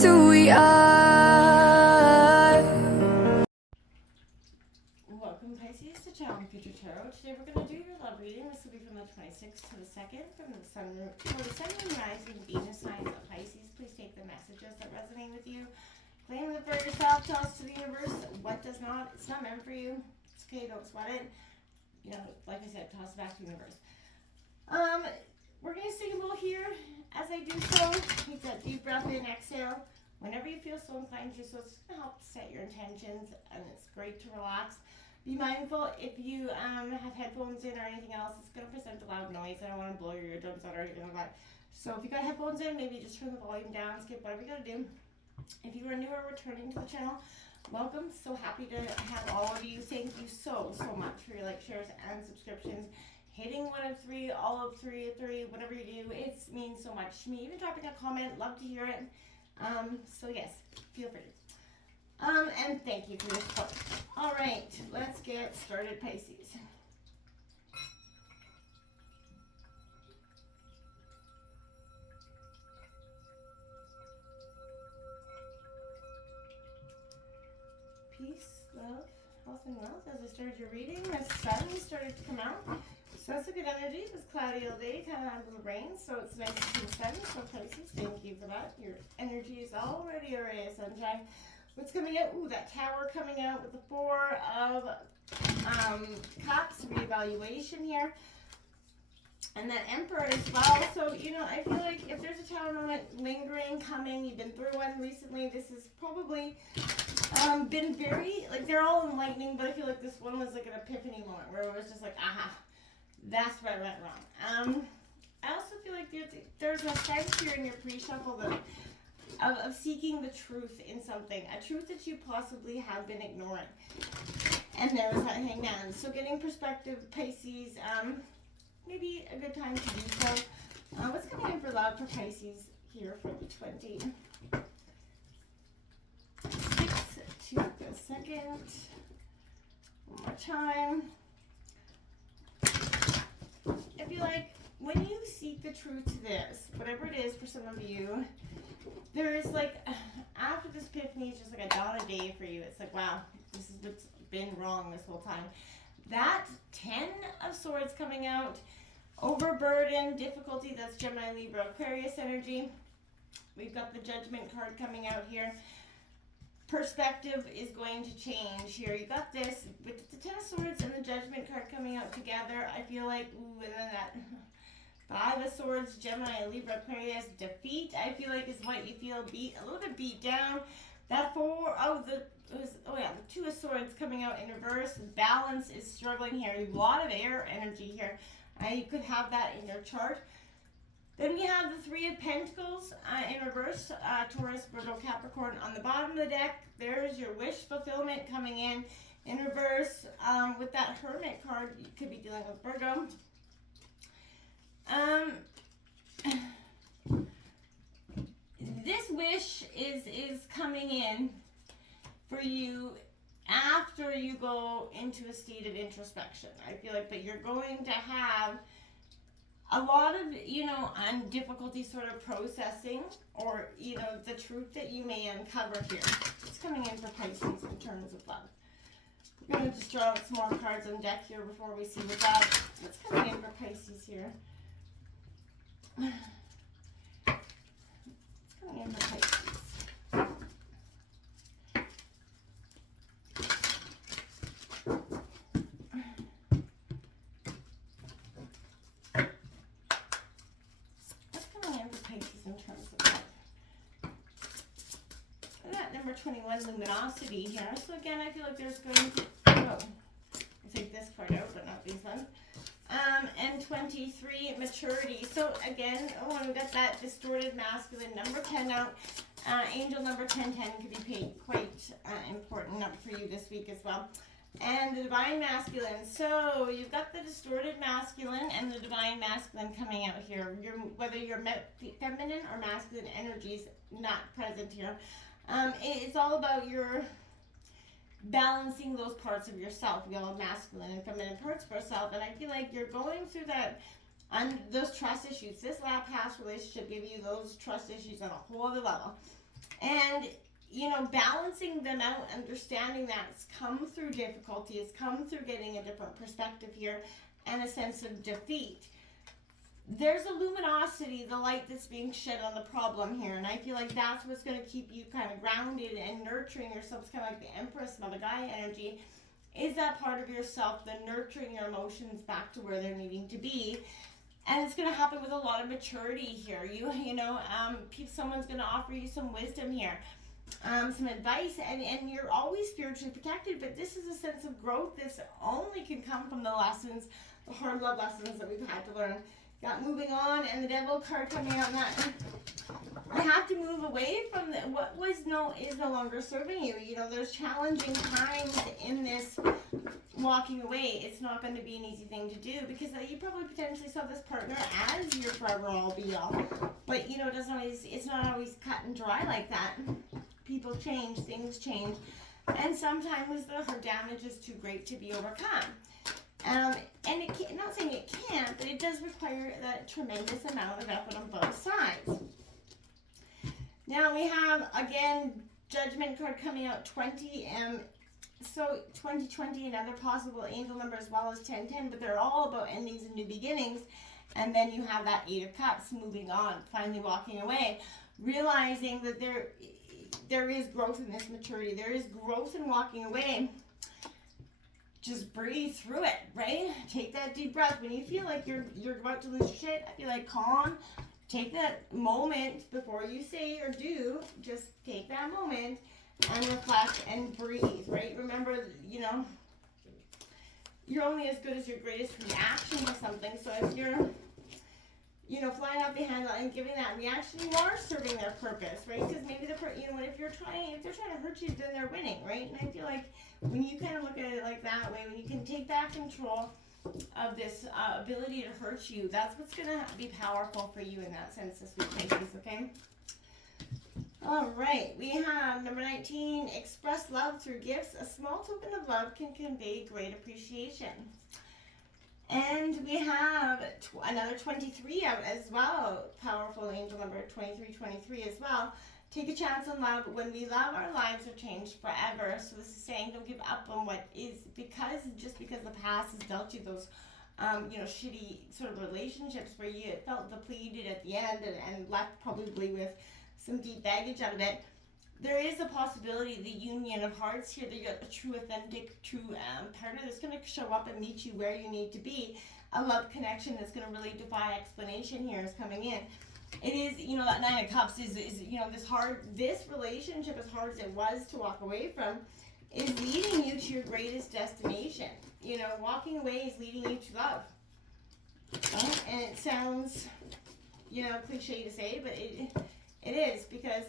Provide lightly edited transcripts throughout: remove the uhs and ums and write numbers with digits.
that's who we are. Welcome Pisces to Channel Future Tarot. Today we're going to do your love reading. This will be from the 26th to the 2nd from the Sun, Rising, Venus signs of Pisces. Please take the messages that resonate with you. Claim them for yourself. Tell us to the universe what does not. It's not meant for you. It's okay. Don't sweat it. You know, like I said, toss it back to the universe. We're going to sing a little here. As I do so, take that deep breath in, exhale. Whenever you feel so inclined to, so it's going to help set your intentions, and it's great to relax. Be mindful if you have headphones in or anything else, it's going to present a loud noise. I don't want to blow your eardrums out or anything like that. So if you got headphones in, maybe just turn the volume down, skip whatever you got to do. If you are new or returning to the channel, welcome. So happy to have all of you. Thank you so much for your likes, shares, and subscriptions. Hitting one of three, all of three, whatever you do, it means so much to me. Even dropping a comment, love to hear it. So yes, feel free. And thank you for your support. All right, let's get started, Pisces. Peace, love, health, and wealth. As I started your reading, the sun started to come out. So that's a good energy. It was cloudy all day, kind of had a little rain, so it's nice to see the sun. So Pisces, thank you for that. Your energy is already a ray of sunshine. What's coming out? Ooh, that tower coming out with the Four of Cups, reevaluation here. And that Emperor as well. So, you know, I feel like if there's a tower moment lingering, coming, you've been through one recently, this has probably been very, like, they're all enlightening, but I feel like this one was like an epiphany moment where it was just like, aha, that's where I went wrong. I also feel like there's a sense here in your pre-shuffle that of seeking the truth in something, a truth that you possibly have been ignoring. And there was that hangman. So getting perspective, Pisces, maybe a good time to do so. What's coming in for love for Pisces here for the 26th to the 2nd? One more time. I feel like when you seek the truth to this, whatever it is for some of you, there is like, after this epiphany, it's just like a dawn of day for you. It's like, wow, this is what's been wrong this whole time. That 10 of Swords coming out, overburden, difficulty, that's Gemini, Libra, Aquarius energy. We've got the Judgment card coming out here. Perspective is going to change here. You got this, with the 10 of Swords and the Judgment card coming out together, I feel like, ooh, and then that 5 of Swords, Gemini, Libra, Aquarius, defeat, I feel like is what you feel a little bit beat down. That the 2 of Swords coming out in reverse. Balance is struggling here. A lot of air energy here. You could have that in your chart. Then we have the 3 of Pentacles in reverse. Taurus, Virgo, Capricorn on the bottom of the deck. There's your wish fulfillment coming in reverse. With that Hermit card, you could be dealing with Virgo. This wish is coming in for you after you go into a state of introspection. I feel like, but you're going to have a lot of, you know, difficulty sort of processing, or, you know, the truth that you may uncover here. It's coming in for Pisces in terms of love. We're going to just draw some more cards on deck here before we see what's coming in for Pisces here. It's coming in for Pisces. In terms of that. And that number 21, luminosity here. So again, I feel like there's going to, I'll take this card out, but not these ones. And 23, maturity. So again, we got that distorted masculine number 10 out. Angel number 1010 could be quite important up for you this week as well. And the divine masculine. So you've got the distorted masculine and the divine masculine coming out here. Whether your feminine or masculine energies not present here. It's all about your balancing those parts of yourself. We all have masculine and feminine parts for ourselves, and I feel like you're going through that on those trust issues. This past relationship gave you those trust issues on a whole other level. And, balancing them out, understanding that it's come through difficulty, it's come through getting a different perspective here, and a sense of defeat. There's a luminosity, the light that's being shed on the problem here, and I feel like that's what's going to keep you kind of grounded and nurturing yourself. It's kind of like the Empress, Mother Gaia energy, is that part of yourself, the nurturing your emotions back to where they're needing to be. And it's going to happen with a lot of maturity here. Someone's going to offer you some wisdom here, some advice, and you're always spiritually protected. But this is a sense of growth. This only can come from the lessons, the hard love lessons that we've had to learn. Got moving on, and the Devil card coming out. I have to move away from what is no longer serving you. There's challenging times in this walking away. It's not going to be an easy thing to do, because you probably potentially saw this partner as your forever all be all. But it's not always cut and dry like that. People change, things change, and sometimes the damage is too great to be overcome. And I'm not saying it can't, but it does require that tremendous amount of effort on both sides. Now we have, again, Judgment card coming out, 20. So 2020, another possible angel number, as well as 1010, but they're all about endings and new beginnings. And then you have that 8 of Cups, moving on, finally walking away, realizing that there is growth in this maturity. There is growth in walking away. Just breathe through it, right? Take that deep breath. When you feel like you're about to lose your shit, I feel like calm. Take that moment before you say or do. Just take that moment and reflect and breathe, right? Remember, you're only as good as your greatest reaction to something. So if you're, flying off the handle and giving that reaction, you are serving their purpose, right? Because maybe if they're trying to hurt you, then they're winning, right? And I feel like when you kind of look at it like that way, when you can take back control of this ability to hurt you, that's what's going to be powerful for you in that sense this week, Pisces, okay? All right, we have number 19, express love through gifts. A small token of love can convey great appreciation. And we have another 23 out as well. Powerful angel number 2323 as well. Take a chance on love. When we love, our lives are changed forever. So this is saying don't give up on what is, because the past has dealt you those shitty sort of relationships where you felt depleted at the end and left probably with some deep baggage out of it. There is a possibility, the union of hearts here, that you're a true, authentic, true partner that's going to show up and meet you where you need to be. A love connection that's going to really defy explanation here is coming in. It is, that 9 of Cups is this relationship, as hard as it was to walk away from, is leading you to your greatest destination. Walking away is leading you to love. And it sounds, cliche to say, but it is, because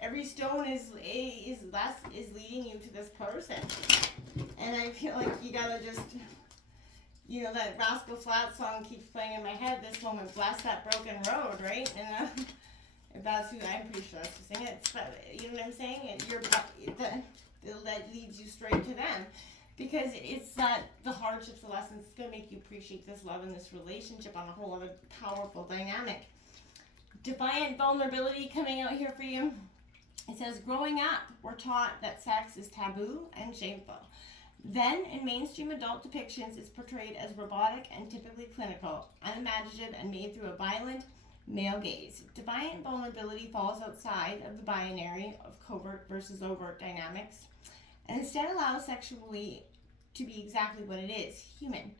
every stone is leading you to this person. And I feel like you gotta just, that Rascal Flatts song keeps playing in my head this moment, bless that broken road, right? And if that's who, I'm pretty sure that's who sing it. But you know what I'm saying? That leads you straight to them. Because it's that the hardships, the lessons, it's gonna make you appreciate this love and this relationship on a whole other powerful dynamic. Defiant vulnerability coming out here for you. It says, growing up, we're taught that sex is taboo and shameful. Then, in mainstream adult depictions, it's portrayed as robotic and typically clinical, unimaginative, and made through a violent male gaze. Defiant vulnerability falls outside of the binary of covert versus overt dynamics, and instead allows sexually to be exactly what it is, human.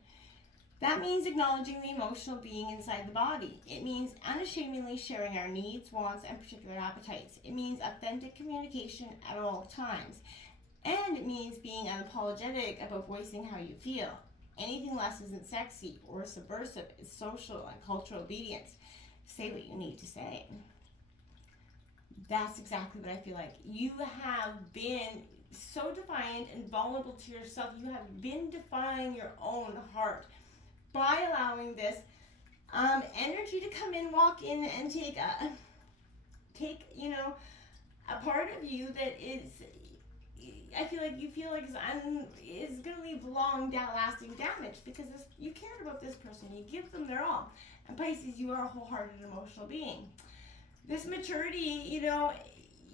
That means acknowledging the emotional being inside the body. It means unashamedly sharing our needs, wants, and particular appetites. It means authentic communication at all times. And it means being unapologetic about voicing how you feel. Anything less isn't sexy or subversive. It's social and cultural obedience. Say what you need to say. That's exactly what I feel like. You have been so defiant and vulnerable to yourself. You have been defying your own heart by allowing this energy to come in, walk in, and take a part of you that is, I feel like is going to leave long, lasting damage, because you cared about this person. You give them their all. And Pisces, you are a wholehearted emotional being. this maturity, you know,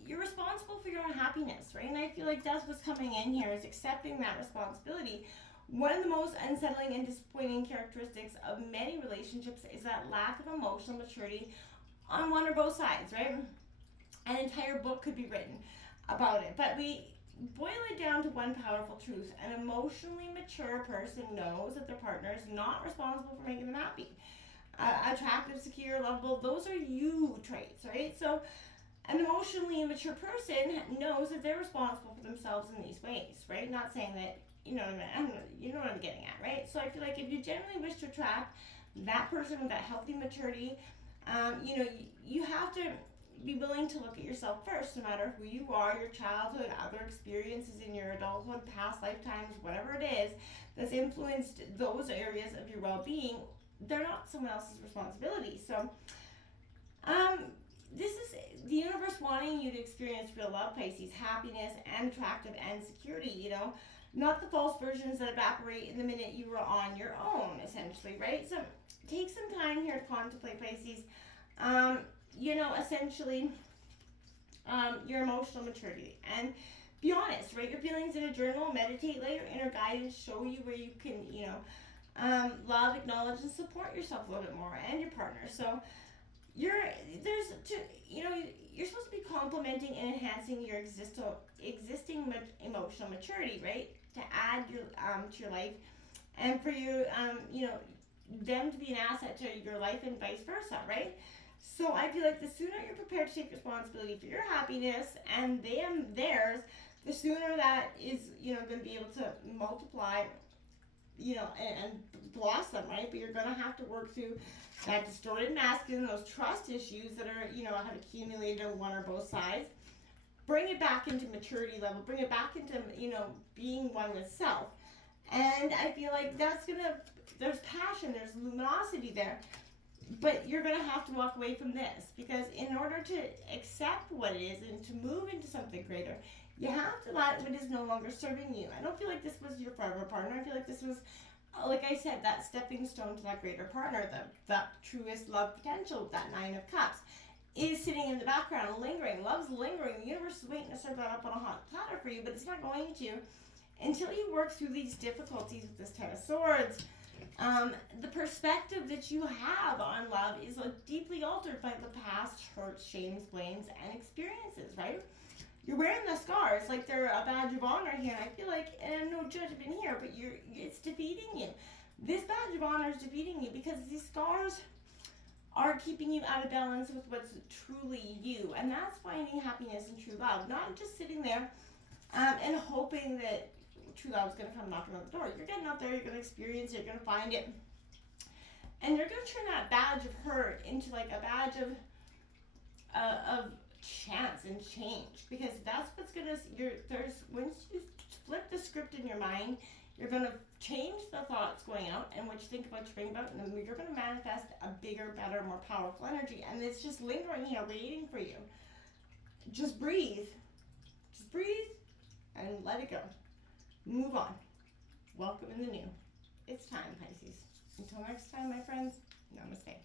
you're responsible for your own happiness, right? And I feel like that's what's coming in here, is accepting that responsibility. One of the most unsettling and disappointing characteristics of many relationships is that lack of emotional maturity on one or both sides, right? An entire book could be written about it, but we boil it down to one powerful truth. An emotionally mature person knows that their partner is not responsible for making them happy. Attractive, secure, lovable, those are you traits, right? So an emotionally immature person knows that they're responsible for themselves in these ways, right? Not saying that, you know what I mean, you know what I'm getting at, right? So I feel like if you genuinely wish to attract that person with that healthy maturity, you know, you have to be willing to look at yourself first, no matter who you are, your childhood, other experiences in your adulthood, past lifetimes, whatever it is that's influenced those areas of your well-being. They're not someone else's responsibility. So, this is the universe wanting you to experience real love, Pisces, happiness and attractive and security, you know, not the false versions that evaporate in the minute you are on your own, essentially, right? So take some time here to contemplate, Pisces, you know, essentially, your emotional maturity, and be honest, write your feelings in a journal, meditate, let your inner guidance show you where you can, you know, love, acknowledge, and support yourself a little bit more, and your partner. So you know, you're supposed to be complementing and enhancing your existing emotional maturity, right? To add your to your life, and for you, you know, them to be an asset to your life, and vice versa, right? So I feel like the sooner you're prepared to take responsibility for your happiness and theirs, the sooner that is, you know, going to be able to multiply, you know, and blossom, right? But you're going to have to work through that distorted masculine, those trust issues that are, you know, have accumulated on one or both sides. Bring it back into maturity level. Bring it back into, you know, being one with self. And I feel like that's going to, there's passion, there's luminosity there. But you're going to have to walk away from this, because in order to accept what it is and to move into something greater, you have to let what is no longer serving you. I don't feel like this was your forever partner. I feel like this was, like I said, that stepping stone to that greater partner, that truest love potential, that Nine of Cups, is sitting in the background, lingering. Love's lingering. The universe is waiting to serve that up on a hot platter for you, but it's not going to until you work through these difficulties with this Ten of Swords. The perspective that you have on love is deeply altered by the past hurts, shames, blames, and experiences, right? You're wearing the scars like they're a badge of honor here, and I feel like, and no judgment here, but it's defeating you. This badge of honor is defeating you because these scars are keeping you out of balance with what's truly you, and that's finding happiness and true love, not just sitting there and hoping that true love is going to come knocking on the door. You're getting out there, you're going to experience it, you're going to find it, and you're going to turn that badge of hurt into like a badge of chance and change, because that's what's going to, once you flip the script in your mind, you're going to change the thoughts going out and what you think about, you bring about, and then you're going to manifest a bigger, better, more powerful energy, and it's just lingering here waiting for you. Just breathe, and let it go. Move on. Welcome in the new. It's time, Pisces. Until next time, my friends, namaste.